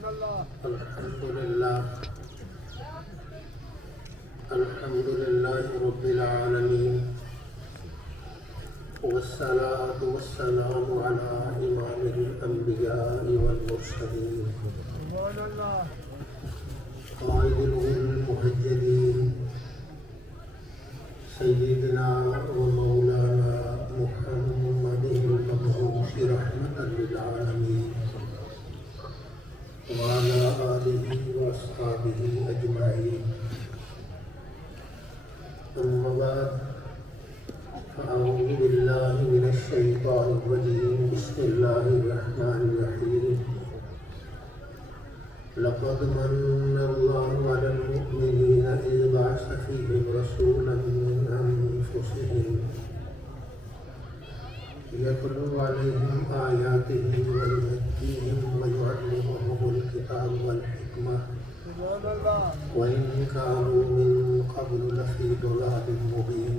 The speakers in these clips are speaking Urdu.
الحمد لله رب العالمين، والصلاة والسلام على إمام الأنبياء والمرسلين قائد المهجدين سيدنا ومولانا محمد المبعوث رحمة للعالمين وعلى آله وأصحابه أجمعين. أما بعد، فأعوذ بالله من الشيطان الرجيم. بسم الله الرحمن الرحيم. لقد من الله على المؤمنين إذ بعث فيهم رسولا من أنفسهم يتلو عليهم آياته ويزكيهم ويعلمهم الكتاب والحكمة وإن كانوا من قبل لفي ضلال مبين.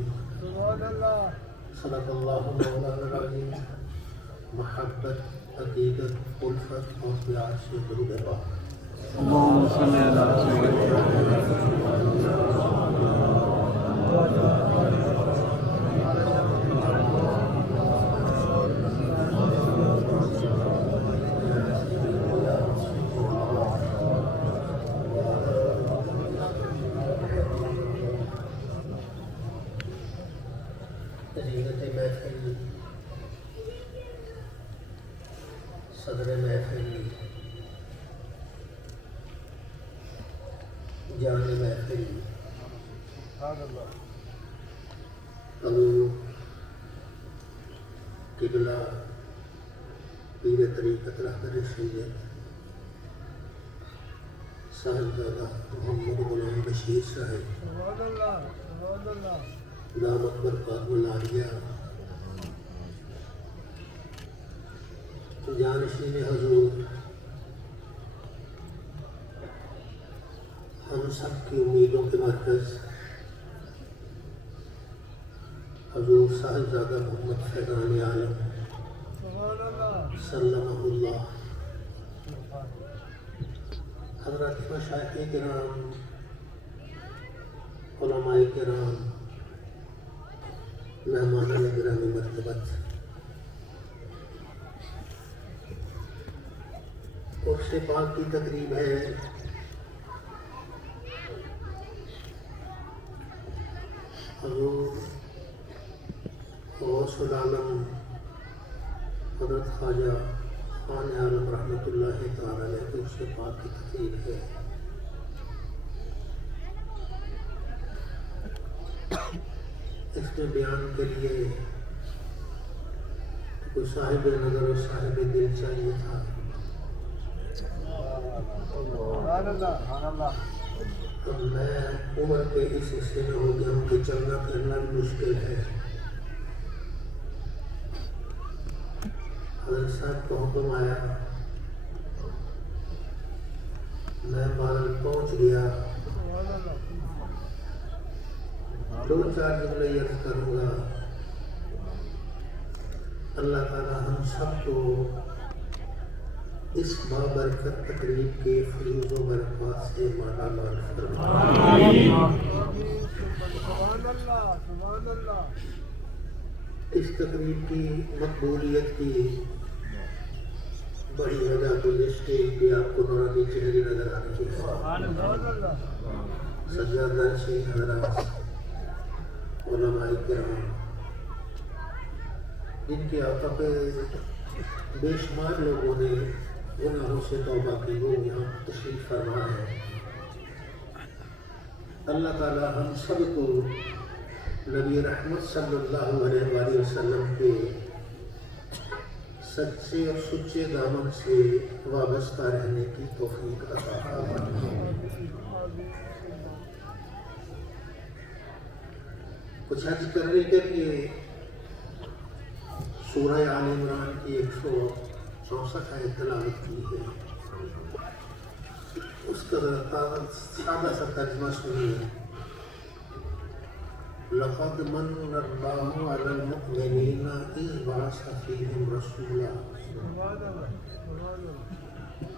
صدق الله مولانا العظيم. محبت، عقیدت، الفت اور پیار سے درود پاک. اللهم صل على سيدنا زینت محفل، صدر محفل، جان محفل، حضور قبلہ پیر طریقت رہبر سید صاحبزادہ محمد غلام بشیر صاحب دامت برکاتہ العالیہ، جانشین حضور، ہم سب کی امیدوں کے مرکز حضور صاحبزادہ محمد فیضان عالم سلمہ اللہ، حضرات مشائخ کرام، علماء کرام، مہمانان گرامی مرتبت، عرس پاک کی تقریب ہے. حضور غوث العالم حضرت خواجہ خان عالم رحمۃ اللہ تعالی علیہ کے عرس پاک کی تقریب ہے. اس میں بیان کے لیے کوئی صاحب نظر اور صاحب دل چاہیے تھا. اب میں عمر کے اس حصے میں ہو گیا ہوں کہ چلنا پھرنا بھی مشکل ہے. حضرت صاحب کو حکم آیا، میں بہرحال پہنچ گیا. دو چار جملے عرض کروں گا. اللہ تعالی ہم سب کو اس بابرکت تقریب کے فیوز و برکات سے مالا مال فرمائے. اس تقریب کی مقبولیت کی بڑی وجہ تو اس کے کہ آپ کو نورانی چہرے نظر آنے کی ہے. سجادہ شیخ حضرات، علماء کرام، جن کے آقا پہ بے شمار لوگوں نے گناہوں سے توبہ کی، وہ یہاں تشریف فرما ہے. اللہ تعالی ہم سب کو نبی رحمت صلی اللہ علیہ وآلہ وسلم کے سچے اور سچے دامن سے وابستہ رہنے کی توفیق عطا فرمائے. کچھ عرض کرنے کے لیے سورہ آل عمران کی 164 آیت تلاوت کی ہے. اس کا سادہ سا ترجمہ سنیے. لقد من الله على المؤمنين إذ بعث فيهم رسولا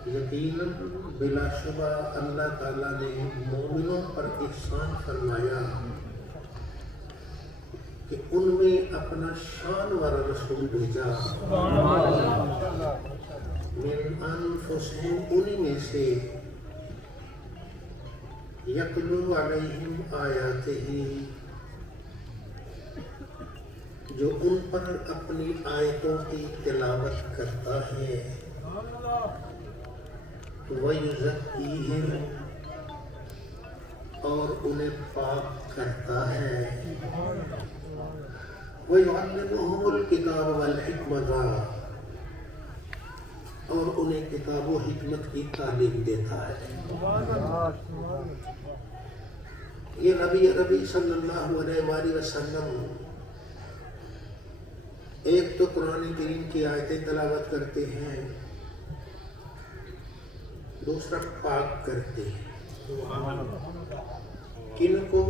یقیناً بلا شبہ اللہ تعالیٰ نے مومنوں پر احسان فرمایا کہ ان میں اپنا شان والا رسول بھیجا، من انفسہم، انہی میں سے، یتلو علیہم آیاتہ، جو ان پر اپنی آیتوں کی تلاوت کرتا ہے، وَيُزَكِّيهِمْ، اور انہیں پاک کرتا ہے، وَيُعَلِّمُهُمُ الْكِتَابَ وَالْحِكْمَةَ، اور انہیں کتاب و حکمت کی تعلیم دیتا ہے۔ یہ نبی عربی صلی اللہ علیہ وآلہ وسلم ایک تو قرآن کریم کی آیتیں تلاوت کرتے ہیں، دوسرا پاک کرتے ہیں۔ کن کو؟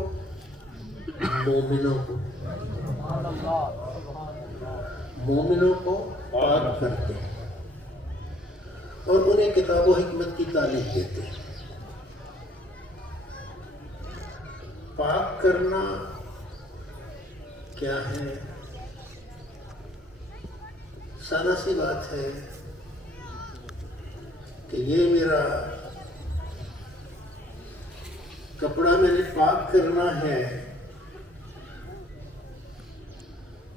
مومنوں کو، مومنوں کو پاک کرتے ہیں اور انہیں کتاب و حکمت کی تعلیم دیتے ہیں۔ پاک کرنا کیا ہے؟ سادہ سی بات ہے کہ یہ میرا کپڑا میں نے پاک کرنا ہے،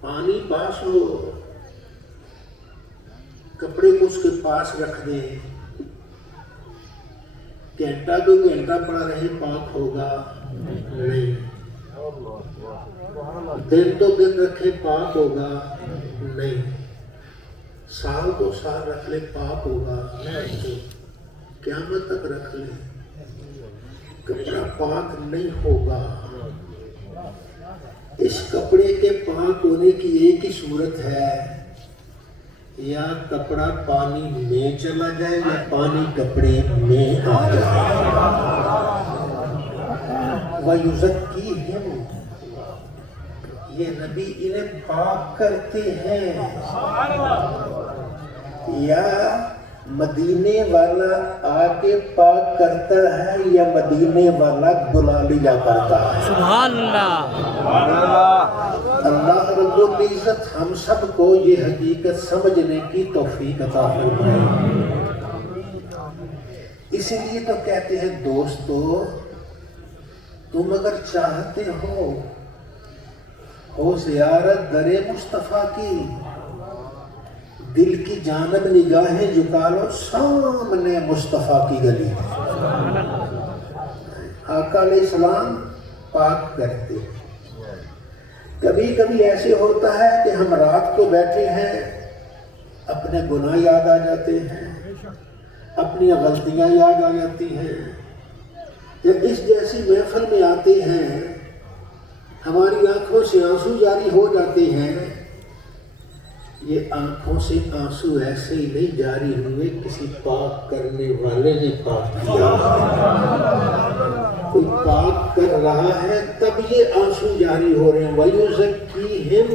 پانی پاس ہو، کپڑے کو اس کے پاس رکھ دیں، گھنٹہ دو گھنٹہ پڑا رہے، پاک ہوگا نہیں۔ دن تو دن رکھے، پاک ہوگا نہیں۔ سال تو سال رکھ لے، پاک ہوگا نہیں۔ قیامت تک رکھ لے، کپڑا پاک نہیں ہوگا۔ اس کپڑے کے پاک ہونے کی ایک ہی صورت ہے، یا کپڑا پانی میں چلا جائے یا پانی کپڑے میں آ جائے۔ وَيُزَكِّيهِمْ، یہ نبی انہیں پاک کرتے ہیں۔ یا مدینے والا آ کے پاک کرتا ہے یا مدینے والا بلا لیا کرتا ہے؟ سبحان اللہ۔ اللہ رب العزت ہم سب کو یہ حقیقت سمجھنے کی توفیق عطا فرمائے۔ اسی لیے تو کہتے ہیں دوستو، تم اگر چاہتے ہو زیارت در مصطفیٰ کی، دل کی جانب نگاہیں جھکا لو، سامنے مصطفیٰ کی گلی ہے۔ آقا علیہ السلام پاک کرتے۔ کبھی کبھی ایسے ہوتا ہے کہ ہم رات کو بیٹھے ہیں، اپنے گناہ یاد آ جاتے ہیں، اپنی غلطیاں یاد آ جاتی ہیں، جب اس جیسی محفل میں آتے ہیں ہماری آنکھوں سے آنسو جاری ہو جاتے ہیں۔ یہ آنکھوں سے آنسو ایسے ہی نہیں جاری ہوئے، کسی پاک کرنے والے نے پاک کیا۔ کوئی پاک کر رہا ہے تب یہ آنسو جاری ہو رہے ہیں۔ وَيُزَكِّيهِمْ،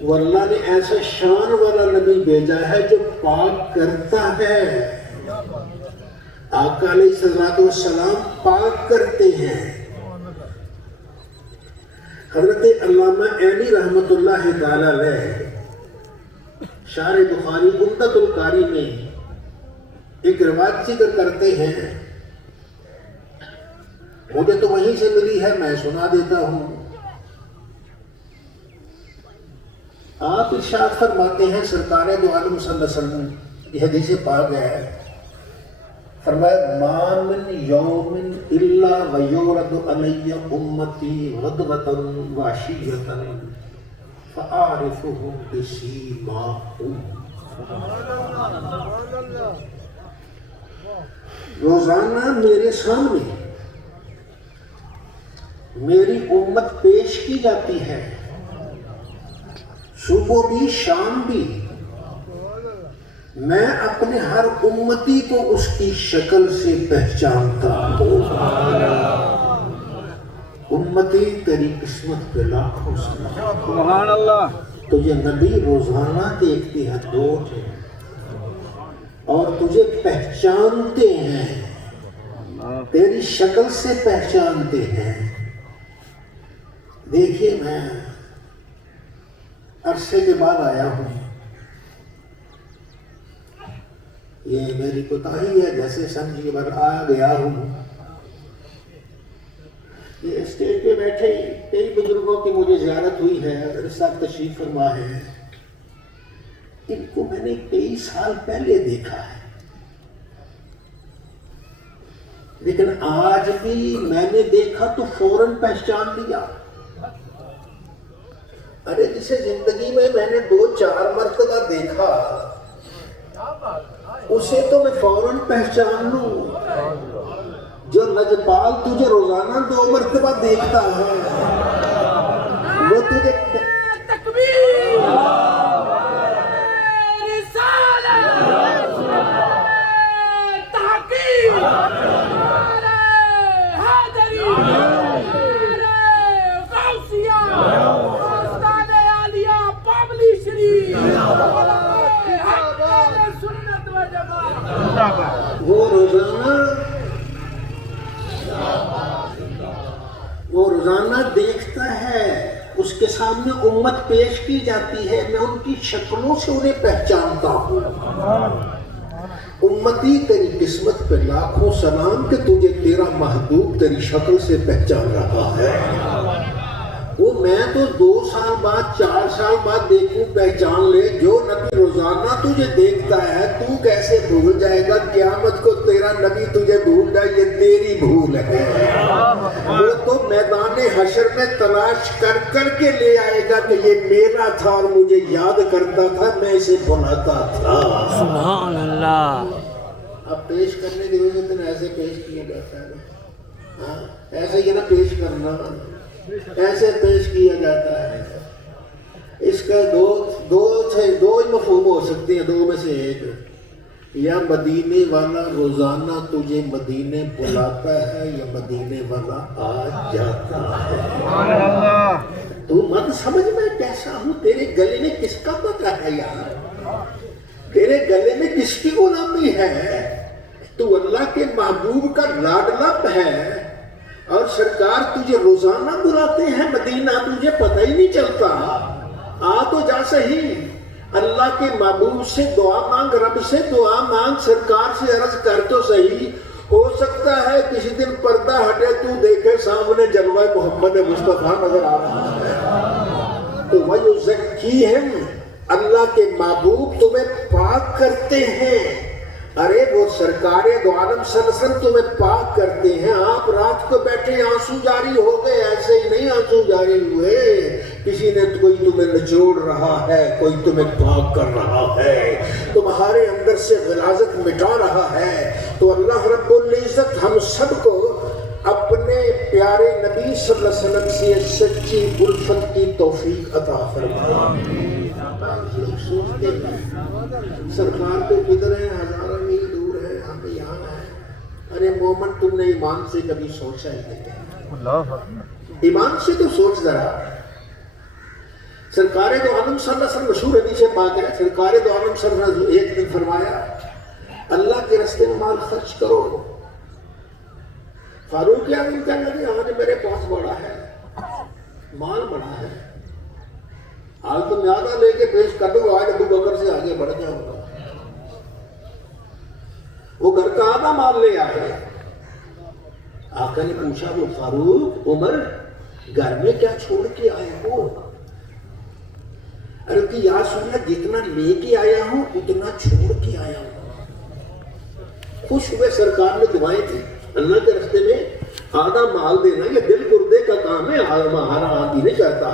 واللہ نے ایسا شان والا نبی بھیجا ہے جو پاک کرتا ہے۔ آقا علیہ السلام پاک کرتے ہیں۔ حضرت علامہ عینی رحمۃ اللہ تعالی علیہ شارح بخاری عمدۃ القاری میں ایک روایت ذکر کرتے ہیں، مجھے تو وہیں سے ملی ہے، میں سنا دیتا ہوں۔ آپ ارشاد فرماتے ہیں، سرکار دو عالم صلی اللہ علیہ وسلم یہ حدیث پاک ہے، فرمایا ما من یوم الا ویورد علی امتی غدوۃ وعشیۃ فاعرفهم بسیماہم۔ روزانہ میرے سامنے میری امت پیش کی جاتی ہے، صبح بھی شام بھی، میں اپنے ہر امتی کو اس کی شکل سے پہچانتا ہوں۔ امتی تیری قسمت پہ لاکھوں سلام۔ سبحان اللہ۔ تو یہ نبی روزانہ دیکھتے ہیں، دو ہیں، اور تجھے پہچانتے ہیں، تیری شکل سے پہچانتے ہیں۔ دیکھیے میں عرصے کے بعد آیا ہوں، یہ میری کوتاہی ہے، جیسے سمجھیے بار آ گیا ہوں۔ یہ اسٹیج پہ بیٹھے کئی بزرگوں کی مجھے زیارت ہوئی ہے، میرے ساتھ تشریف فرما ہے، ان کو میں نے کئی سال پہلے دیکھا ہے، لیکن آج بھی میں نے دیکھا تو فوراً پہچان لیا۔ ارے جسے زندگی میں نے 2-4 مرتبہ دیکھا، اسے تو میں فوراً پہچان لوں۔ جو لجپال تجھے روزانہ 2 مرتبہ دیکھتا ہے، وہ تجھے تکبیر، رسالت، تحقیق، حیدری، غوثیہ، استاد عالیہ پبلشری، حق سنت و جماعت۔ وہ روزانہ دیکھتا ہے، اس کے سامنے امت پیش کی جاتی ہے، میں ان کی شکلوں سے انہیں پہچانتا ہوں۔ امتی تیری قسمت پہ لاکھوں سلام کہ تجھے تیرا محبوب تیری شکل سے پہچان رہا ہے۔ وہ میں تو 2 سال بعد 4 سال بعد دیکھوں پہچان لے، جو نبی روزانہ تجھے دیکھتا ہے تو کیسے بھول جائے گا؟ قیامت کو تیرا نبی تجھے بھول جائے، یہ تیری بھول ہے۔ وہ تو میدان حشر میں تلاش کر کر کے لے آئے گا کہ یہ میرا تھا اور مجھے یاد کرتا تھا، میں اسے بھلاتا تھا۔ سبحان اللہ۔ اب پیش کرنے کی وجہ سے ایسے پیش کیا جاتا ہے، ایسے یہ نہ پیش کرنا، ایسے پیش کیا جاتا ہے۔ اس کا دو ہی مفہوم ہو سکتے ہیں، 2 میں سے ایک، یا مدینے والا روزانہ تجھے مدینے بلاتا ہے، یا مدینے والا آ جاتا ہے۔ تو مت سمجھ میں کیسا ہوں، تیرے گلے میں کس کا پتہ ہے یار؟ تیرے گلے میں کس کی غلامی ہے؟ تو اللہ کے محبوب کا لاڈلا ہے، اور سرکار تجھے روزانہ بلاتے ہیں مدینہ، تجھے پتہ ہی نہیں چلتا۔ آ تو جا صحیح، اللہ کے محبوب سے دعا مانگ، رب سے دعا مانگ، سرکار سے عرض کر تو صحیح۔ ہو سکتا ہے کسی دن پردہ ہٹے تو دیکھے سامنے جلوہ محمد مصطفیٰ نظر آ رہا ہے، تو وَيُزَكِّيهِمْ، اللہ کے محبوب تمہیں پاک کرتے ہیں۔ ارے وہ سرکار دو عالم صلی اللہ علیہ وسلم تمہیں پاک کرتے ہیں، آپ رات کو بیٹھے آنسو جاری ہو گئے، ایسے ہی نہیں آنسو جاری ہوئے، کسی نے کوئی تمہیں نچوڑ رہا ہے، کوئی تمہیں پاک کر رہا ہے، تمہارے اندر سے غلاظت مٹا رہا ہے۔ تو اللہ رب العزت ہم سب کو اپنے پیارے نبی صلی اللہ علیہ وسلم سے سچی الفت کی توفیق عطا فرمائے۔ لوگ سوچتے ہیں سرکار تو کدھر ہے، ہزاروں میل دور ہے، ہم یہاں ہیں۔ ارے مومن تم نے ایمان سے کبھی سوچا ہی نہیں، ایمان سے تو سوچ ذرا۔ سرکار دو عالم صلی اللہ علیہ وسلم مشہور حدیث پاک ہے، سرکار دو عالم صلی اللہ علیہ وسلم ایک دن فرمایا اللہ کے راستے میں مال خرچ کرو۔ فاروق اعظم کہنے لگے آج میرے پاس بڑا ہے، مال بڑا ہے، آج تم زیادہ لے کے پیش کر دو، آج ابو بکر سے آگے بڑھ جاؤ گا۔ وہ گھر کا آدھا مال لے آئے۔ آقا نے پوچھا وہ فاروق عمر گھر میں کیا چھوڑ کے آئے ہو؟ ارے کہ یا سنیا جتنا لے کے آیا ہوں اتنا چھوڑ کے آیا ہوں۔ خوش ہوئے، سرکار نے دعائیں تھی اللہ کے راستے میں آدھا مال دینا یہ دل گردے کا کام ہے، ہمارا آدھی نہیں کرتا۔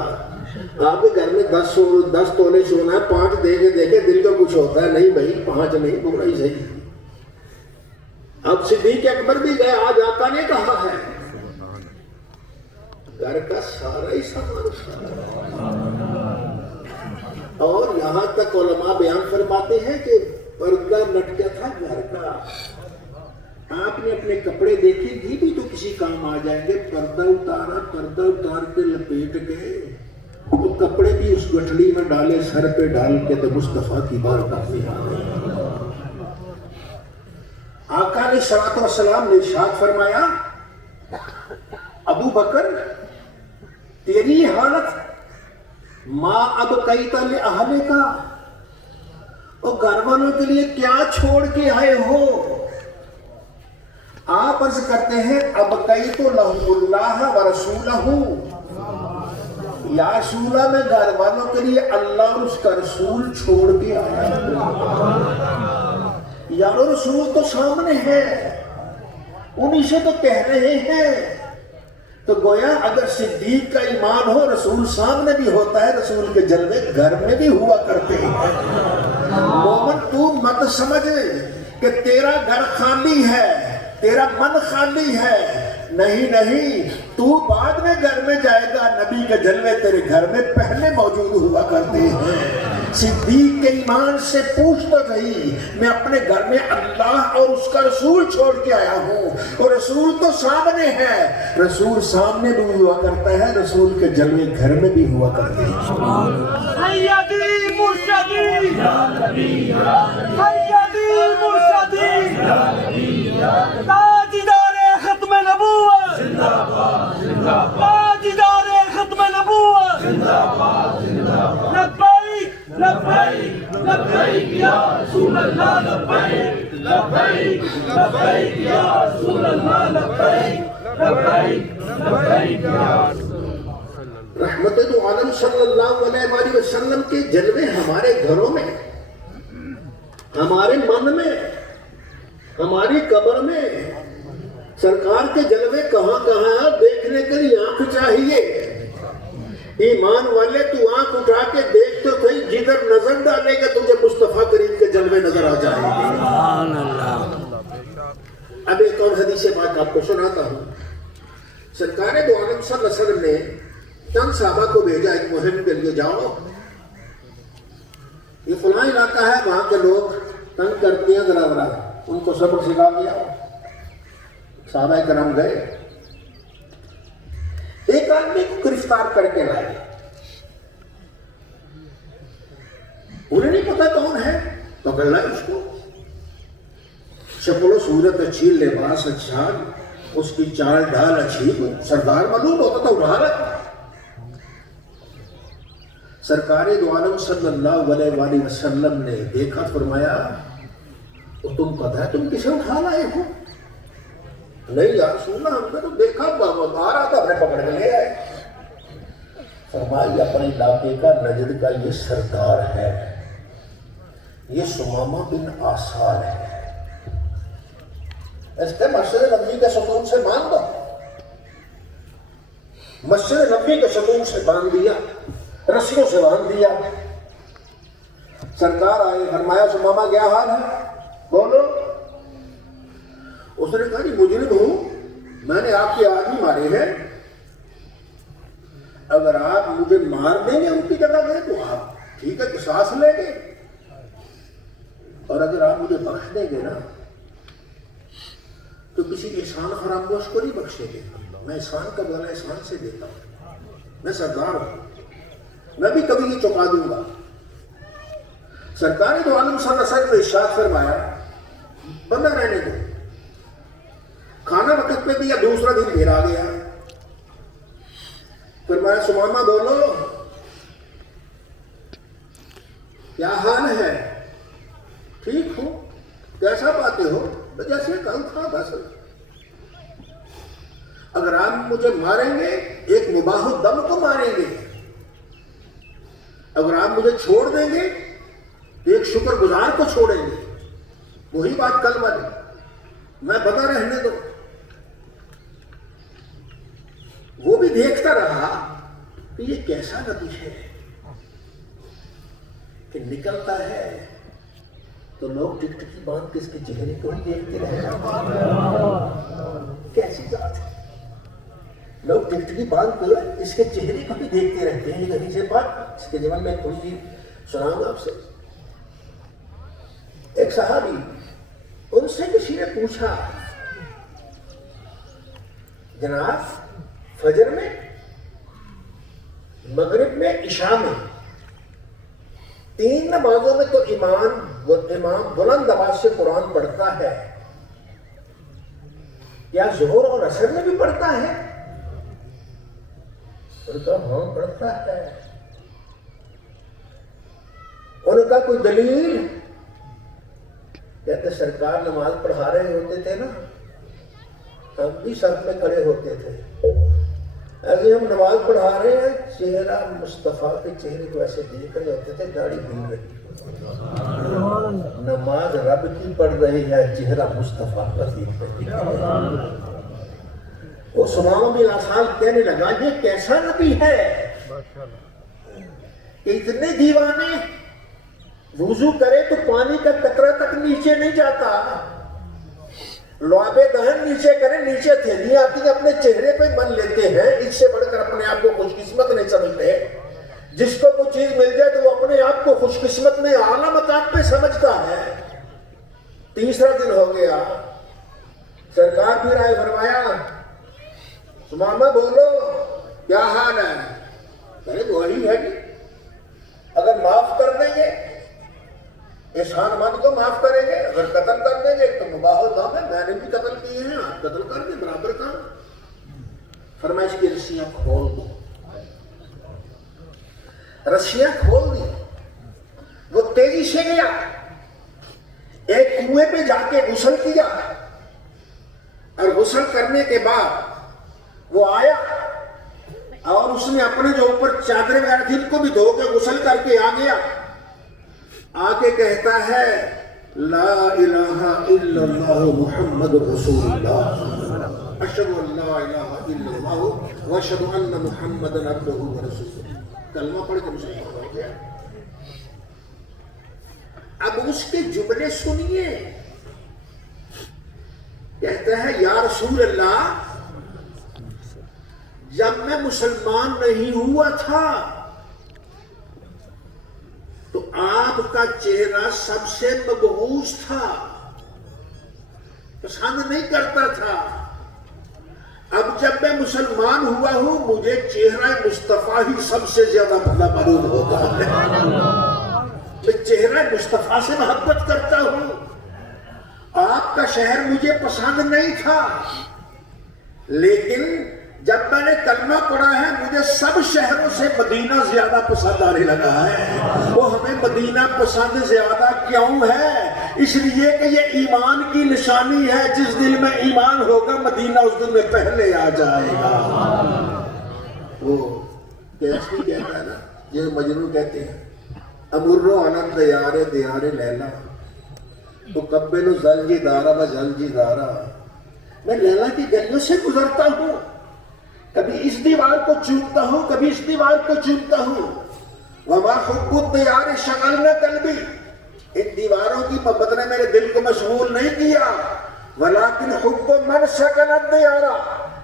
آپ کے گھر میں 10 تولے سونا ہے، 5 دے کے دیکھے دل کا کچھ ہوتا ہے، نہیں بھائی 5 نہیں، پورا ہی صحیح۔ اب صدیق اکبر بھی گئے، آج آقا نے کہا ہے گھر کا سارا ہی سامان، اور یہاں تک علماء بیان فرماتے ہیں کہ پردہ لٹکا تھا گھر کا، آپ نے اپنے کپڑے دیکھے یہ بھی تو کسی کام آ جائیں گے، پردہ اتارا، پردہ اتار کے لپیٹ گئے، تو کپڑے بھی اس گٹھڑی میں ڈالے، سر پہ ڈال کے تو مصطفیٰ کی بارگاہ میں آ گئے۔ آقا علیہ الصلوۃ والسلام نے ارشاد فرمایا ابو بکر تیری حالت ما اب کئی تل اہل کا اور گھر والوں کے لیے کیا چھوڑ کے آئے ہو؟ آپ عرض کرتے ہیں اب کئی تو لہو اللہ و رسولہ، یا رسول اللہ میں گھر والوں کے لیے اللہ اور اس کا رسول چھوڑ کے آیا ہوں۔ یارو رسول تو سامنے ہے، انہی سے تو کہہ رہے ہیں، تو گویا اگر صدیق کا ایمان ہو رسول سامنے بھی ہوتا ہے، رسول کے جلوے گھر میں بھی ہوا کرتے ہیں۔ مومن تو مت سمجھ کہ تیرا گھر خالی ہے، تیرا من خالی ہے، نہیں نہیں، تو بعد میں گھر میں جائے گا، نبی کے جلوے تیرے گھر میں پہلے موجود ہوا کرتے ہیں۔ صدیق کے ایمان سے پوچھ تو صحیح، میں اپنے گھر میں اللہ اور اس کا رسول چھوڑ کے آیا ہوں، اور رسول تو سامنے ہے، رسول سامنے بھی ہوا کرتا ہے، رسول کے جلوے گھر میں بھی ہوا کرتے ہیں۔ سیدی مرشدی سیدی مرشدی تاجدار ختم نبوت، تاجدار ختم نبوت، لبیک لبیک لبیک یا رسول اللہ، لبیک لبیک لبیک یا رسول اللہ، لبیک لبیک لبیک یا رحمت دو عالم صلی اللہ علیہ وآلہ وسلم کے جلوے ہمارے گھروں میں، ہمارے من میں، ہماری قبر میں، سرکار کے جلوے کہاں کہاں دیکھنے کے لیے آنکھ چاہیے۔ ایمان والے تو آنکھ اٹھا کے دیکھ تو صحیح، جدھر نظر ڈالے گا تجھے مصطفیٰ کریم کے جلوے نظر آ جائیں گے۔ سبحان اللہ۔ اب ایک اور حدیث بات آپ کو سناتا ہوں۔ سرکار دو عالم صلی اللہ علیہ وسلم نے چند صحابہ کو بھیجا ایک مہم کے لیے، جاؤ یہ فلاں علاقہ ہے، وہاں کے لوگ تنگ کرتے ہیں، ذرا ان کو صبر سکھا دیا۔ صحابہ کرام گئے، ایک آدمی کو گرفتار کر کے لائے، انہیں نہیں پتا کون ہے، پکڑ لائے اس کو، شکل و صورت اچھی، لباس اچھا، اس کی چال ڈھال اچھی، سردار معلوم ہوتا تھا، اٹھا رہا۔ سرکار دو عالم صلی اللہ علیہ وآلہ وسلم نے دیکھا، فرمایا وہ تم پتہ ہے تم کسے اٹھا لائے ہو؟ نہیں یا رسول اللہ، ہم نے تو دیکھا آ رہا تھا، ہم نے پکڑ کے لے آئے۔ فرمایا اپنے علاقے کا نجد کا یہ سردار ہے، یہ سمامہ بن آسال ہے، اس کے مسجد نبوی کے ستون سے باندھ دو۔ مسجد نبوی کے ستون سے باندھ دیا، رسیوں سے باندھ دیا۔ سرکار آئے، فرمایا سمامہ کیا حال ہے؟ بولو۔ اس نے کہا جی مجرم ہوں، میں نے آپ کے آدمی مارے ہیں، اگر آپ مجھے مار دیں گے ان کی جگہ گئے تو آپ ٹھیک ہے قصاص لیں گے، اور اگر آپ مجھے بخش دیں گے نا تو کسی احسان فراموش کو نہیں بخشیں گے، میں احسان کا بدلہ احسان سے دیتا ہوں، میں سردار ہوں، میں بھی کبھی نہیں چکا دوں گا۔ سرکار دو عالم صلی اللہ علیہ وسلم نے ارشاد فرمایا بندہ رہنے دو۔ کھانا وقت پہ دیا، دوسرا دن پھر آ گیا، فرمایا سمامہ بولو کیا حال ہے؟ ٹھیک ہو؟ کیسا پاتے ہو؟ جیسے کل تھا بس، اگر آپ مجھے ماریں گے ایک مباح الدم کو ماریں گے، اگر آپ مجھے چھوڑ دیں گے تو ایک شکر گزار کو چھوڑیں گے، وہی بات کل والی، میں بنا رہنے دو۔ وہ بھی دیکھتا رہا کہ یہ کیسا نبی ہے کہ نکلتا ہے تو لوگ ٹکٹکی باندھ کے اس کے چہرے کو ہی دیکھتے رہ جاتے ہیں، کیسی ذات ہے، لوگ ٹکٹکی باندھ کر اس کے چہرے کو بھی دیکھتے رہتے ہیں۔ یہ حدیث پاک اس کے جواب میں تھوڑی سی سناؤں گا آپ سے۔ ایک صحابی، ان سے کسی نے پوچھا جناب فجر میں، مغرب میں، عشاء میں، تین نمازوں میں تو امام بلند آواز سے قرآن پڑھتا ہے، کیا ظہر اور عصر میں بھی پڑھتا ہے؟ ان کا ہاں پڑھتا ہے. ان کا کوئی دلیل؟ کہتے سرکار نماز پڑھا رہے ہوتے تھے نا، ہم بھی صف میں کھڑے ہوتے تھے. ایسے ہم نماز پڑھا رہے ہیں، چہرہ مصطفیٰ کے چہرے کو ایسے دیکھ رہے ہوتے تھے، داڑھی ہل رہی. نماز رب کی پڑھ رہی ہے، چہرہ مصطفیٰ کا دیکھ رہی ہے. وہ سمامہ بن آسال کہنے لگا یہ کیسا نبی ہے کہ اتنے دیوانے، وضو کرے تو پانی کا قطرہ تک نیچے نہیں جاتا، لعاب دہن نیچے کرے نیچے تھیلیاں آتی ہیں اپنے چہرے پہ من لیتے ہیں. اس سے بڑھ کر اپنے آپ کو خوش قسمت نہیں سمجھتے. جس کو کوئی چیز مل جائے تو وہ اپنے آپ کو خوش قسمت میں اعلیٰ مقام پہ سمجھتا ہے. تیسرا دن ہو گیا، سرکار پھر آئے، فرمایا سمامہ بولو کیا حال ہے؟ کہے وہی ہے جی، اگر معاف کر دیں گے احسان مند کو معاف کریں گے، اگر قتل کر دیں گے تو مباح الدم ہے، میں نے بھی قتل کیے ہیں، آپ قتل کر دیں، برابر کا. فرمائش کی رسیاں کھول دو. رسیاں کھول دی. وہ تیزی سے گیا، ایک کنویں پہ جا کے غسل کیا، اور غسل کرنے کے بعد وہ آیا اور اس نے اپنے جو اوپر چادریں وغیرہ تھی ان کو بھی دھو کے غسل کر کے آ گیا. آ کے کہتا ہے لا الہ الا اللہ محمد رسول اللہ، اشہد ان لا الہ الا اللہ واشہد ان محمدا عبدہ ورسولہ. کلمہ پڑھ کے مسلمان ہو گیا. اب اس کے جملے سنیے. کہتا ہے یا رسول اللہ، جب میں مسلمان نہیں ہوا تھا تو آپ کا چہرہ سب سے مبغوض تھا، پسند نہیں کرتا تھا. اب جب میں مسلمان ہوا ہوں مجھے چہرہ مصطفیٰ ہی سب سے زیادہ معلوم ہوتا ہے. میں چہرہ مصطفیٰ سے محبت کرتا ہوں. آپ کا شہر مجھے پسند نہیں تھا، لیکن جب میں نے کلمہ پڑھا ہے مجھے سب شہروں سے مدینہ زیادہ پسند آنے لگا ہے. وہ ہمیں مدینہ پسند زیادہ کیوں ہے؟ اس لیے کہ یہ ایمان کی نشانی ہے. جس دل میں ایمان ہوگا مدینہ اس دل میں پہلے آ جائے گا. وہ کیسے کہتا ہے نا، یہ مجنون کہتے ہیں امرو انم دیارے دیارے لیلا تو قبلو زلجی دارا و زلجی دارا. میں لیلا کی گلیوں سے گزرتا ہوں، کبھی اس دیوار کو چومتا ہوں، کبھی اس دیوار کو چومتا ہوں. وما حب الدیار شغلنا قلبی، ان دیواروں کی محبت نے میرے دل کو مشغول نہیں کیا. ولیکن حب من سکن الدیار،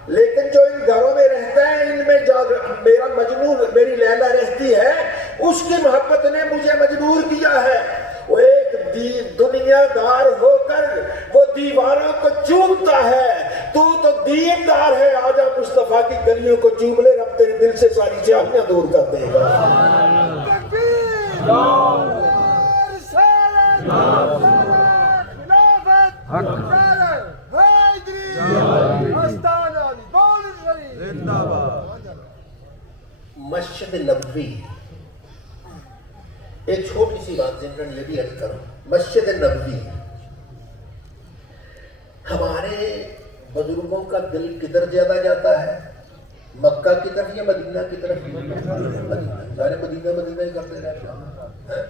لیکن جو ان گھروں میں رہتا ہے ان میں جو میرا مجنون میری لیلا رہتی ہے اس کی محبت نے مجھے مجبور کیا ہے. وہ ایک دنیا دار ہو کر وہ دیواروں کو چومتا ہے، تو دیندار ہے. آجا مصطفیٰ کی گلیوں کو چوم لے، رب تیرے دل سے ساری سیاہیاں دور کر دے گا. مسجد نبوی، ایک چھوٹی سی بات جنرل یہ بھی عرض کروں. مسجد نبوی، ہمارے بزرگوں کا دل کدھر زیادہ جاتا ہے؟ مکہ کی طرف یا مدینہ کی طرف؟ مدینہ. سارے مدینہ مدینہ ہی کرتے رہتے ہیں.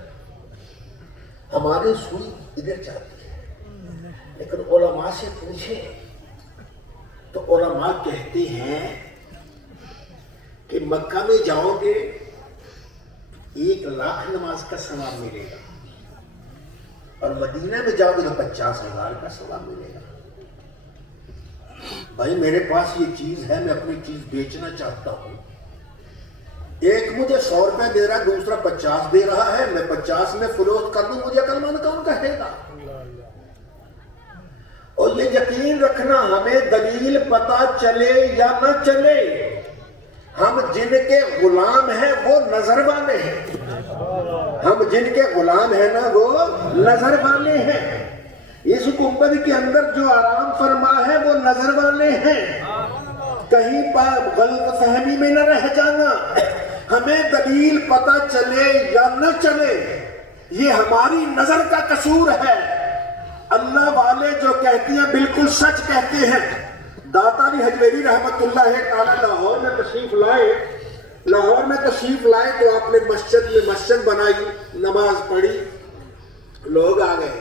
ہمارے سوئی ادھر جاتی ہے. لیکن علماء سے پوچھیں تو علماء کہتے ہیں کہ مکہ میں جاؤ گے 1,00,000 نماز کا ثواب ملے گا، اور مدینہ میں جاؤ گے تو 50,000 کا ثواب ملے گا. بھائی میرے پاس یہ چیز ہے، میں اپنی چیز بیچنا چاہتا ہوں. ایک مجھے 100 روپے دے رہا ہے، دوسرا 50 دے رہا ہے، میں 50 میں فروخت کر دوں، مجھے عقل مند کون کہے گا؟ اور یہ یقین رکھنا، ہمیں دلیل پتہ چلے یا نہ چلے، ہم جن کے غلام ہیں وہ نظر والے ہیں. ہم جن کے غلام ہیں نا وہ نظر والے ہیں. اس حکومت کے اندر جو آرام فرما ہے وہ نظر والے ہیں, کہیں پر غلط فہمی میں نہ رہ جانا. ہمیں دلیل پتہ چلے یا نہ چلے یہ ہماری نظر کا قصور ہے. اللہ والے جو کہتے ہیں بالکل سچ کہتے ہیں. داتا علی حجویری رحمت اللہ تعالی لاہور میں تشریف لائے تو آپ نے مسجد بنائی, نماز پڑھی, لوگ آ گئے.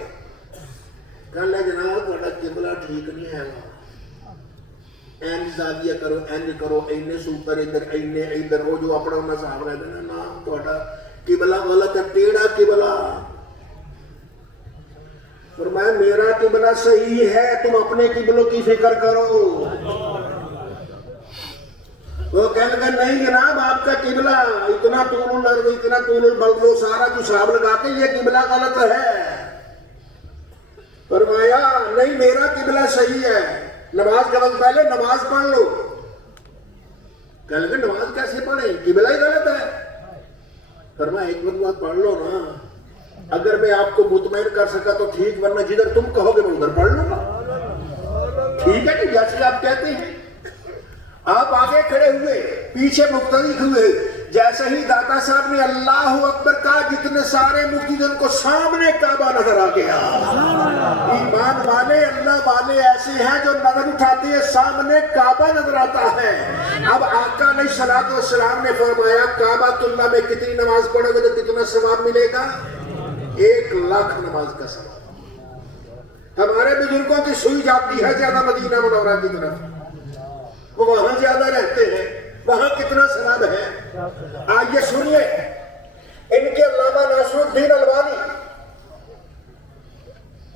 کہنے لگے جناب تھوڑا قبلہ ٹھیک نہیں ہے, اینج زاویہ کرو, اینج کرو, اینے سوپر ادھر, اینے ادھر. وہ جو اپنا انہاں صاحب رہتے ہیں نا تھوڑا قبلہ غلط ہے, ٹیڑھا قبلہ. فرمایا میرا قبلہ صحیح ہے, تم اپنے قبلوں کی فکر کرو. وہ کہنے لگا نہیں جناب آپ کا قبلہ اتنا طول الارض, اتنا طول البلد, وہ سارا جو حساب لگا کے یہ قبلہ غلط ہے. فرمایا نہیں میرا قبلہ صحیح ہے, نماز کے وقت پہلے نماز پڑھ لو. کہنے لگے نماز کیسے پڑھیں, قبلہ ہی غلط ہے. فرمایا ایک وقت پڑھ لو نا, اگر میں آپ کو مطمئن کر سکا تو ٹھیک, ورنہ جدھر تم کہو گے میں ادھر پڑھ لوں گا. ٹھیک ہے کہ جیسے آپ کہتے ہیں. آپ آگے کھڑے ہوئے, پیچھے مقتدی ہوئے. جیسے ہی داتا صاحب نے اللہ اکبر کہا, جتنے سارے مقتدین کو سامنے کعبہ نظر آ گیا. ایمان والے اللہ والے ایسے ہیں جو نظر اٹھاتے ہیں سامنے کعبہ نظر آتا ہے. اب آقا علیہ الصلوۃ والسلام نے فرمایا کعبۃ اللہ میں کتنی نماز پڑھو گے تو کتنا ثواب ملے گا؟ 1,00,000 نماز کا ثواب. ہمارے بزرگوں کی سوئی جاتی ہے زیادہ مدینہ منورہ کی طرف, وہ وہاں زیادہ رہتے ہیں, وہاں کتنا ثواب ہے. آئیے سنیے ان کے علامہ ناصر الدین البانی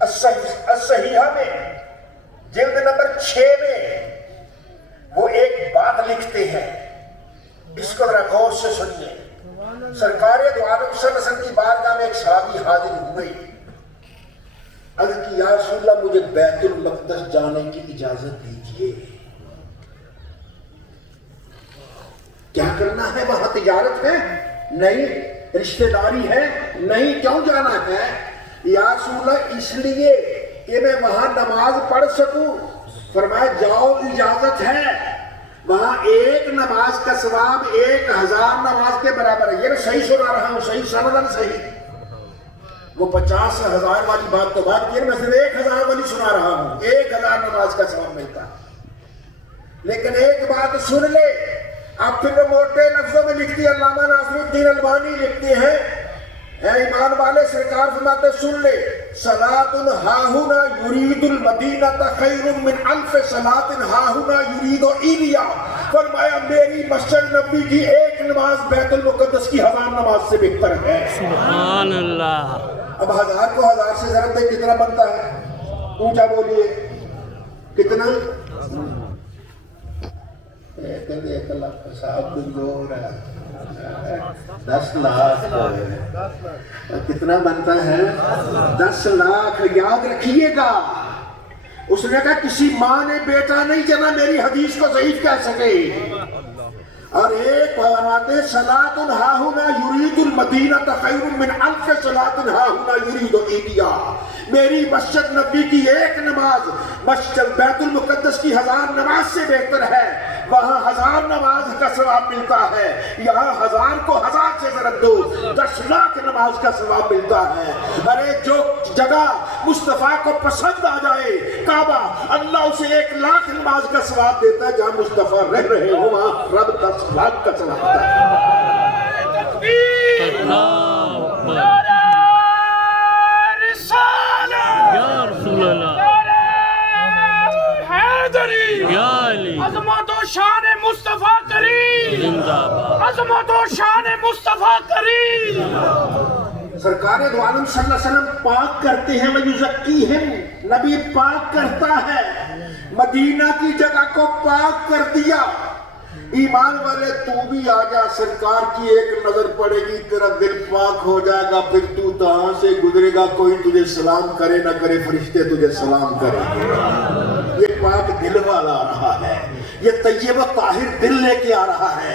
الصحیحہ میں جلد نمبر 6 میں وہ ایک بات لکھتے ہیں, اس کو ذرا غور سے سنیے. سرکار دو عالم صلی اللہ علیہ وسلم کی بارگاہ میں ایک صحابی حاضر ہوئے. عرض کی یا رسول اللہ مجھے بیت المقدس جانے کی اجازت دیجیے. کیا کرنا ہے وہاں, تجارت ہے نہیں, رشتہ داری ہے نہیں, کیوں جانا ہے؟ یا رسول اللہ اس لیے کہ میں وہاں نماز پڑھ سکوں. فرمایا جاؤ اجازت ہے, وہاں ایک نماز کا ثواب 1,000 نماز کے برابر ہے. یہ میں صحیح سنا رہا ہوں, صحیح سندن صحیح. وہ 50,000 والی بات تو بات کی, میں صرف 1,000 والی سنا رہا ہوں. 1,000 نماز کا ثواب ملتا. لیکن ایک بات سن لے, اب پھر وہ موٹے لفظوں میں لکھتی ہے, علامہ ناصر الدین البانی لکھتے ہیں, اے ایمان والے سرکار فرماتے سن لے, صلاۃ ہاہنا یرید المدینہ خیر من 1,000 صلاۃ ہاہنا یرید ایلیا. فرمایا میری مسجد نبی کی ایک نماز بیت المقدس کی 1000 نماز سے بہتر ہے. سبحان اللہ. اب 1000 کو 1000 سے ضرب دے کتنا بنتا ہے؟ اونچا بولیے کتنا؟ 1,00,000 صاحب کمزور ہے, 10 لاکھ کتنا بنتا ہے؟ 10 لاکھ. یاد رکھیے گا, اس نے کہا کسی ماں نے بیٹا نہیں جنا میری حدیث کو ضعیف کہہ سکے. اور ایک فرماتے صلاۃ ہاہنا یرید المدینہ خیر من 1,000 صلاۃ ہاہنا یرید ایلیا. میری مسجد نبی کی ایک نماز مسجد بیت المقدس کی 1000 نماز سے بہتر ہے. وہاں 1000 نماز کا ثواب ملتا ہے, یہاں 1000 کو 1000 سے ضرب دو 10 لاکھ نماز کا ثواب ملتا ہے. ارے جو جگہ مصطفیٰ کو پسند آ جائے کعبہ, اللہ اسے 1,00,000 نماز کا ثواب دیتا ہے. جہاں مصطفیٰ رہ رہے ہو وہاں رب 10 لاکھ کا ثواب دیتا ہے. یا رسول اللہ, یا علی, عظمت و شان مصطفیٰ کریم, زندہ باد. عظمت و شان مصطفیٰ کریم. سرکار دو عالم صلی اللہ علیہ وسلم پاک کرتے ہیں, وَيُزَكِّيهِمْ, نبی پاک کرتا ہے. مدینہ کی جگہ کو پاک کر دیا. ایمان والے تو بھی آ جا, سرکار کی ایک نظر پڑے گی تیرا دل پاک ہو جائے گا. پھر تو تہاں سے گزرے گا, کوئی تجھے سلام کرے نہ کرے, فرشتے تجھے سلام کریں گے. یہ پاک دل والا آ رہا ہے, یہ طیب و طاہر دل لے کے آ رہا ہے.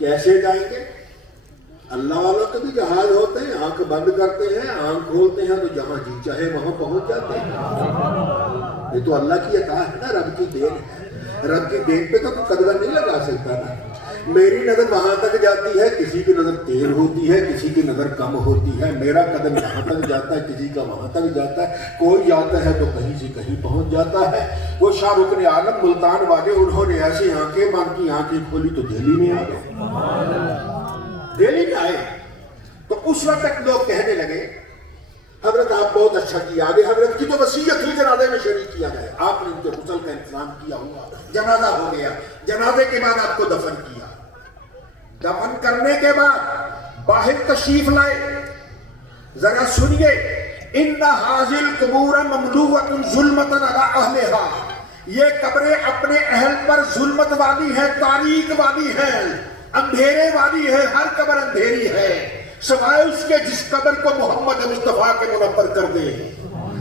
کیسے جائیں گے؟ اللہ والوں کے بھی جہاز ہوتے ہیں، آنکھ بند کرتے ہیں، آنکھ کھولتے ہیں تو جہاں جی چاہے وہاں پہنچ جاتے ہیں۔ یہ تو اللہ کی عطا ہے نا، رب کی دین ہے۔ رب کی دین پہ تو قدغن نہیں لگا سکتا نا۔ میری نظر وہاں تک جاتی ہے، کسی کی نظر تیز ہوتی ہے، کسی کی نظر کم ہوتی ہے، میرا قدم یہاں تک جاتا ہے، کسی کا وہاں تک جاتا ہے، کوئی جاتا ہے تو کہیں سے کہیں پہنچ جاتا ہے۔ وہ شاہ رکن عالم ملتان والے، انہوں نے ایسی آنکھیں بند کی، آنکھیں کھولی تو دہلی میں آ گئے، دہلی میں آئے۔ تو اس وقت تک لوگ کہنے لگے حضرت آپ بہت اچھا کیا، آگے حضرت کی تو وصیت ہی جنازے میں شریک کیا گیا، آپ نے ان کے غسل کا انتظام کیا ہوا، جنازہ ہو گیا، جنازے کے بعد آپ کو دفن کیا، دفن کرنے کے بعد باہر تشریف لائے۔ ذرا سنیے، ان حاضل قبور مملوءۃ ظلمۃ علی اہلھا، یہ قبریں اپنے اہل پر ظلمت والی ہے، تاریک والی ہے، اندھیرے والی ہے، ہر قبر اندھیری ہے سوائے اس کے جس قبر کو محمد مصطفیٰ کے منور کر دے۔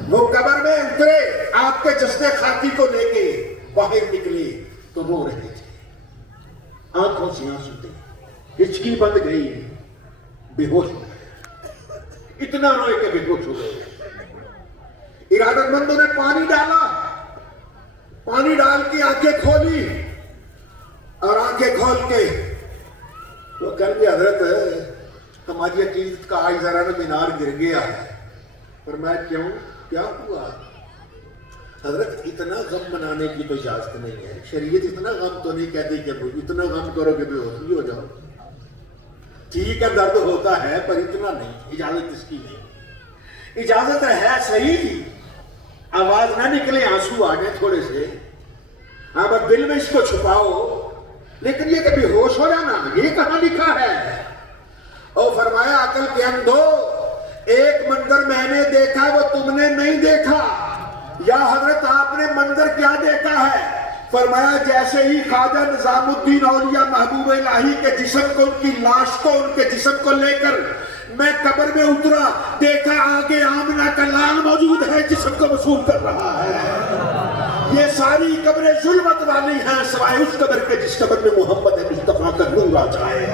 وہ قبر میں اترے، آپ کے جسد خاکی کو لے کے باہر نکلے تو رو رہے تھے، آنکھوں سے آنسو تھے، ہچکی بند گئی، بے ہوش ہو گئے، اتنا روئے کہ بے ہوش ہو گئے۔ ارادت مندوں نے پانی ڈالا، پانی ڈال کے آنکھیں کھولی، اور آنکھیں کھول کے وہ کہہ گیا حضرت ہماری عقیدت کا آج ذرا نا مینار گر گیا ہے۔ پر میں کیوں، کیا ہوا؟ حضرت اتنا غم منانے کی تو اجازت نہیں ہے، شریعت اتنا غم تو نہیں کہتی کہ اتنا غم کرو کہ بے ہوش بھی ہو جاؤ۔ ٹھیک ہے درد ہوتا ہے پر اتنا نہیں، اجازت اس کی نہیں۔ اجازت ہے صحیح، آواز نہ نکلے، آنسو آ گئے تھوڑے سے، ہاں بس دل میں اس کو چھپاؤ، لیکن یہ کہ بے ہوش ہو جانا یہ کہاں لکھا ہے؟ اور فرمایا عقل کے اندھو، ایک منظر میں نے دیکھا وہ تم نے نہیں دیکھا۔ یا حضرت آپ نے منظر کیا دیکھا ہے؟ فرمایا جیسے ہی خواجہ نظام الدین اولیاء محبوب الہی کے جسم کو، ان کی لاش کو، ان کے جسم کو لے کر میں قبر میں اترا، دیکھا آگے آمنہ کا لال موجود ہے، جسم کو وصول کر رہا ہے۔ یہ ساری قبریں ظلمت والی ہیں سوائے اس قبر کے جس قبر میں محمد مصطفیٰ کا نور آ جائے۔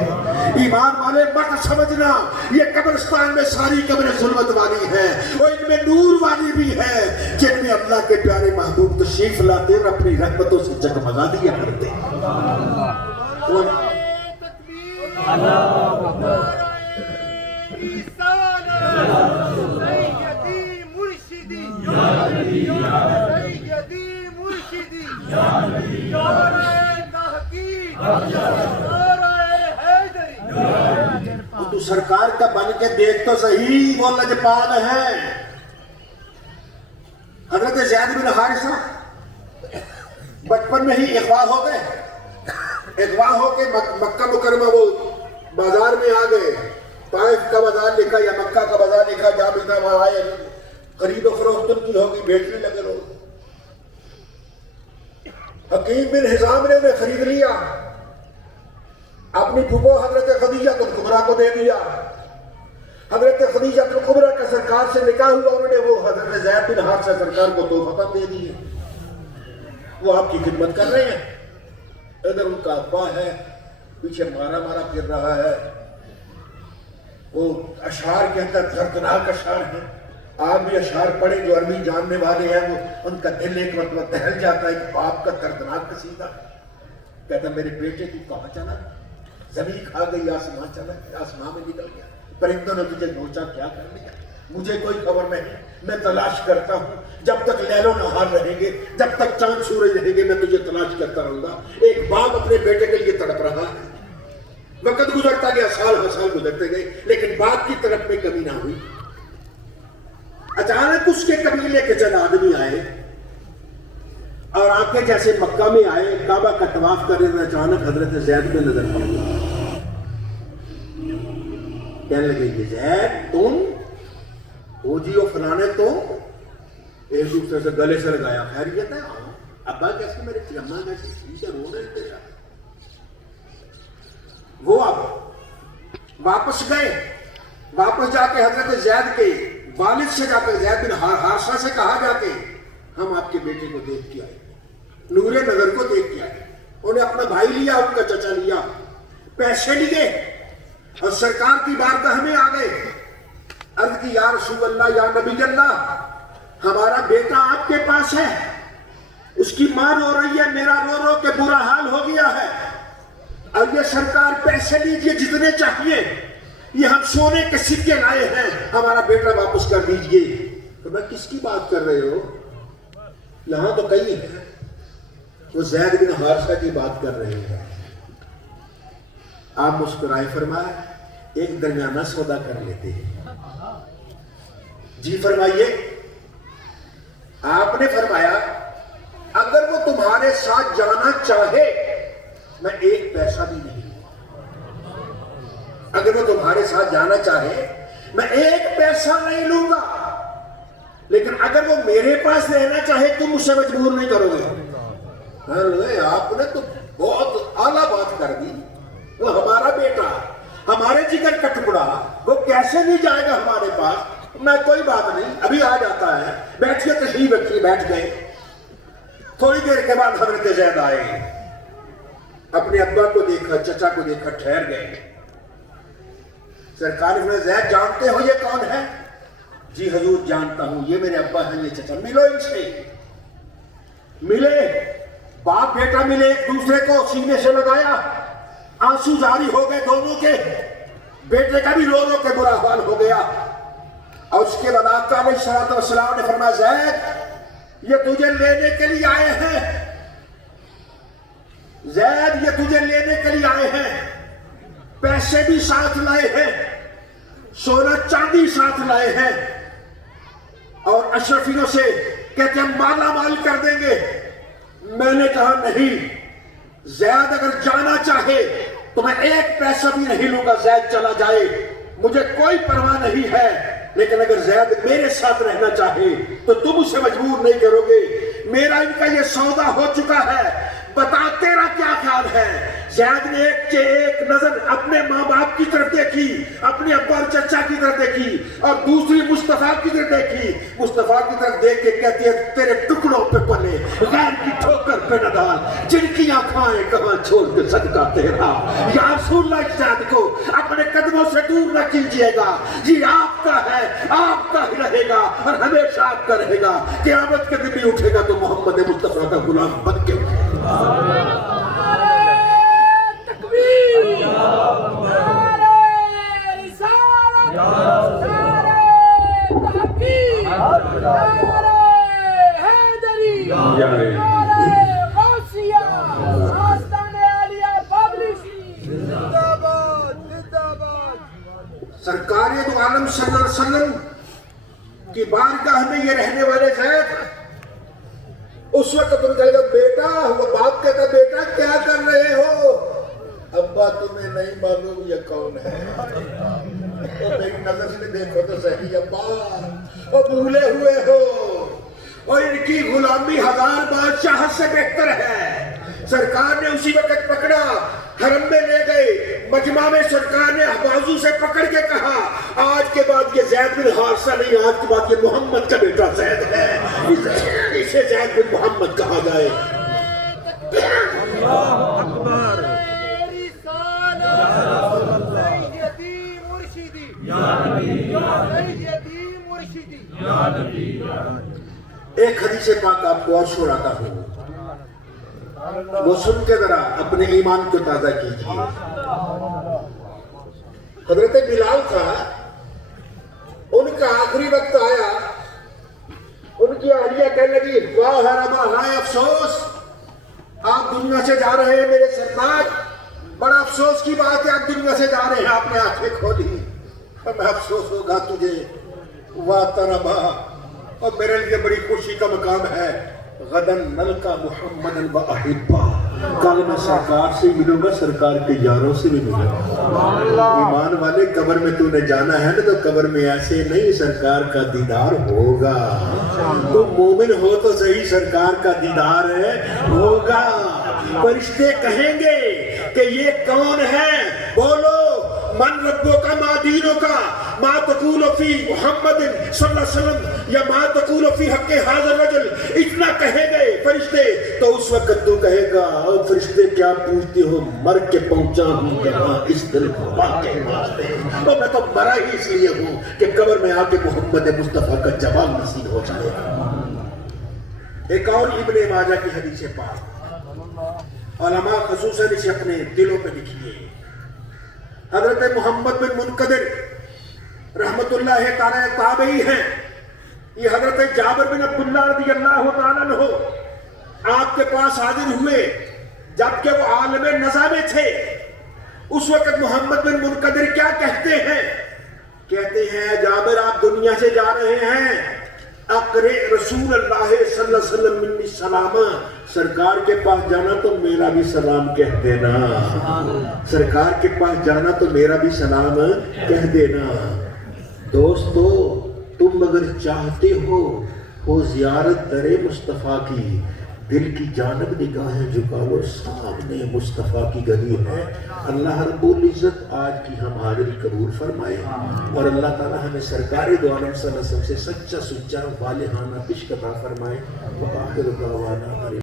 ایمان والے مت سمجھنا یہ قبرستان میں ساری قبریں ظلمت والی ہیں، اور ان میں نور والی بھی ہے، جن میں اللہ کے پیارے محبوب تشریف لاتے اور اپنی رحمتوں سے جگمگا دیا کرتے۔ تو سرکار کا بن کے دیکھ تو صحیح، وہ لجپال ہے۔ حضرت زید بن حارثہ بچپن میں ہی اغوا ہو گئے، اغوا ہو کے مکہ مکرمہ وہ بازار میں آ گئے، طائف کا بازار لکھا یا مکہ کا بازار لکھا، جہاں بھی تھا وہاں آئے، خرید و فروخت ان کی ہوگی، بیچنے لگے لوگ۔ حکیم بن حزام نے انہیں خرید لیا، اپنی پھپھو حضرت خدیجہ الکبریٰ کو دے دیا۔ حضرت خدیجہ الکبریٰ کا سرکار سے نکاح ہوا، انہوں نے وہ حضرت زید بن حارثہ سرکار کو تحفہ دے دیے، وہ آپ کی خدمت کر رہے ہیں۔ ادھر ان کا ابا ہے، پیچھے مارا مارا پھر رہا ہے، وہ اشعار کے اندر دردناک اشعار ہیں۔ آپ بھی اشعار پڑھیں جو عربی جاننے والے ہیں، وہ ان کا دل ایک مرتبہ دہل جاتا ہے کہ باپ کا دردناک قصیدہ کہتا میرے بیٹے تو کہاں چلا، زمین کھا گئی، آسمان چلا گیا، آسمان میں نکل گیا، پرندوں نے تجھے نوچا، کیا کر لیا، مجھے کوئی خبر نہیں، میں تلاش کرتا ہوں، جب تک لیل و نہار رہیں گے، جب تک چاند سورج رہیں گے، میں تجھے تلاش کرتا رہوں گا۔ ایک باپ اپنے بیٹے کے لیے تڑپ رہا ہے، وقت گزرتا گیا، سال ہر سال گزرتے گئے، لیکن باپ کی طرف میں کمی نہ ہوئی۔ اچانک اس کے قبیلے کے چند آدمی آئے اور آنکھیں جیسے مکہ میں آئے، کعبہ کا طواف کر رہے تھے، اچانک حضرت زید پہ نظر پڑ گئی، کہنے لگے کہ زید تم او جی او فلانے تم، ایک دوسرے سے گلے سے لگایا، خیریت ہے؟ ابا کیسے، میرے اماں کیسے، پیچھے رو رہے تھے۔ وہ اب واپس گئے، واپس جا کے حضرت زید کے والد سے جا کے، زید بن حارثہ سے کہا جا کے ہم آپ کے بیٹے کو دیکھ کے آئے، نور نظر کو دیکھ کے آئے۔ انہیں اپنا بھائی لیا، ان کا چچا لیا، پیسے لیے اور سرکار کی بارگاہ میں آ گئے. عرض کی یا رسول اللہ یا نبی اللہ ہمارا بیٹا آپ کے پاس ہے, اس کی ماں رو رہی ہے, میرا رو رو کے برا حال ہو گیا ہے, اور یہ سرکار پیسے لیجئے جتنے چاہیے, یہ ہم سونے کے سکے لائے ہیں, ہمارا بیٹا واپس کر دیجئے. تو میں کس کی بات کر رہے ہو؟ یہاں تو کئی ہیں. وہ زید بن حارثہ کی بات کر رہے ہیں. آپ مسکرائے, فرمائے ایک درمیانہ سودا کر لیتے ہیں. جی فرمائیے. آپ نے فرمایا اگر وہ تمہارے ساتھ جانا چاہے میں ایک پیسہ بھی نہیں لوں. اگر وہ تمہارے ساتھ جانا چاہے میں ایک پیسہ نہیں لوں گا, لیکن اگر وہ میرے پاس رہنا چاہے تم اسے مجبور نہیں کرو گے. آپ نے تو بہت اعلیٰ بات کر دی. وہ ہمارا بیٹا, ہمارے جگر کا ٹکڑا, وہ کیسے نہیں جائے گا ہمارے پاس؟ میں کوئی بات نہیں, ابھی آ جاتا ہے, بیٹھیے تشریف رکھیے. بیٹھ گئے. تھوڑی دیر کے بعد حضرت زید آئے, اپنے ابا کو دیکھا, چچا کو دیکھا, ٹھہر گئے. سرکار نے زید جانتے ہو یہ کون ہے؟ جی حضور جانتا ہوں, یہ میرے ابا ہیں, یہ چچا. ملو ان سے. ملے, باپ بیٹا ملے, ایک دوسرے کو سینے سے لگایا, آنسو جاری ہو گئے دونوں کے. بیٹے کا بھی رو رو کے برا حال ہو گیا. اور اس کے بعد آقا علیہ السلام نے فرمایا زید یہ تجھے لینے کے لیے آئے ہیں, زید یہ تجھے لینے کے لیے آئے ہیں. پیسے بھی ساتھ لائے ہیں, سونا چاندی ساتھ لائے ہیں, اور اشرفیوں سے کہتے ہیں مالا مال کر دیں گے. میں نے کہا نہیں, زید اگر جانا چاہے تو میں ایک پیسہ بھی نہیں لوں گا, زید چلا جائے, مجھے کوئی پرواہ نہیں ہے, لیکن اگر زید میرے ساتھ رہنا چاہے تو تم اسے مجبور نہیں کرو گے. میرا ان کا یہ سودا ہو چکا ہے, بتا تیرا کیا خیال ہے؟ زید نے ایک نظر اپنے ماں باپ کی طرف دیکھی, اپنے ابا اور چچا کی طرف دیکھی, اور دوسری مصطفیٰ کی طرف دیکھی. مصطفیٰ کی طرف دیکھ کے کہتی ہے تیرے ٹکڑوں پہ پلے, غیر کی ٹھوکر پہ نہ ڈال, جن کی آنکھیں کہاں چھوڑ کے صدقہ تیرا. یا رسول اللہ زید کو اپنے قدموں سے دور نہ کیجیے گا, یہ آپ کا ہے, آپ کا ہی رہے گا اور ہمیشہ آپ کا رہے گا. قیامت کے دن بھی اٹھے گا تو محمد مصطفیٰ کا غلام بن کے اٹھے گا. سرکار دو عالم صلی اللہ علیہ وسلم کی بارگاہ میں یہ رہنے والے زید, اس وقت تم کہے گا بیٹا, وہ باپ کہتا بیٹا کیا کر رہے ہو؟ ابا تمہیں نہیں معلوم یہ کون ہے؟ میری نظر سے دیکھو تو صحیح ابا, وہ بھولے ہوئے ہو, اور ان کی غلامی 1000 بادشاہ سے بہتر ہے. سرکار نے اسی وقت پکڑا, حرم میں لے گئے, مجمع میں سرکار نے بازو سے پکڑ کے کہا آج کے بعد یہ زید بن حارثہ نہیں, آج کے بعد یہ محمد کا بیٹا زید ہے, اسے زید بن محمد کہا جائے. ایک حدیث پاک آپ کو اور سناتا ہوں, وہ سن کے ذرا اپنے ایمان کو تازہ کیجیے. حضرت بلال تھا, ان کا آخری وقت آیا, ان کی اہلیہ کہنے لگی واہ ربا ہائے افسوس, آپ دنیا سے جا رہے ہیں میرے سرتاج, بڑا افسوس کی بات ہے, آپ دنیا سے جا رہے ہیں. آپ نے آنکھیں کھولی, میں افسوس ہوگا تجھے, واہ تربا, اور میرے لیے بڑی خوشی کا مقام ہے. غدن نلقا محمد و احبا, کل میں سرکار سے ملوں گا, سرکار کے یاروں سے بھی ملوں گا. ایمان والے, قبر میں تو نے جانا ہے نا, تو قبر میں ایسے نہیں, سرکار کا دیدار ہوگا. تو مومن ہو تو صحیح, سرکار کا دیدار ہوگا. فرشتے کہیں گے کہ یہ کون ہے؟ بولو من ربو کا ما دینوں کا ما تقول فی محمد صلی اللہ علیہ وسلم یا ما تقول فی حق حاضر رجل اتنا کہے گئے فرشتے تو اس وقت تو کہے گا فرشتے کیا پوچھتے ہو مر کے پہنچا ہوں کہاں اس دل کو واقع واسطے تو میں تو مرا ہی اس لیے ہوں کہ قبر میں آ کے محمد مصطفیٰ کا جواب نصیب ہو جائے. ایک اور ابن ماجہ کی حدیث پاک علماء خصوصاً اسے اپنے دلوں پہ لکھیے. حضرت محمد بن منقدر رحمت اللہ تعالی تابعی ہیں. یہ حضرت جابر بن عبداللہ رضی اللہ تعالیٰ عنہ آپ کے پاس حاضر ہوئے جبکہ وہ عالم نزا میں تھے. اس وقت محمد بن منقدر کیا کہتے ہیں؟ کہتے ہیں جابر آپ دنیا سے جا رہے ہیں اقرئ رسول اللہ صلی اللہ علیہ وسلم منی سلامہ سرکار کے پاس جانا تو میرا بھی سلام کہہ دینا. سرکار کے پاس جانا تو میرا بھی سلام کہہ دینا. دوستو تم اگر چاہتے ہو زیارت در مصطفیٰ کی دل کی جانب نگاہیں جھکا لو سامنے مصطفیٰ کی گلی ہے. اللہ رب العزت آج کی ہم حاضری قبول فرمائے اور اللہ تعالی ہمیں سرکار دو عالم صلی اللہ علیہ وسلم سے سچا سچا والہانہ عشق عطا فرمائے. وآخر دعوانا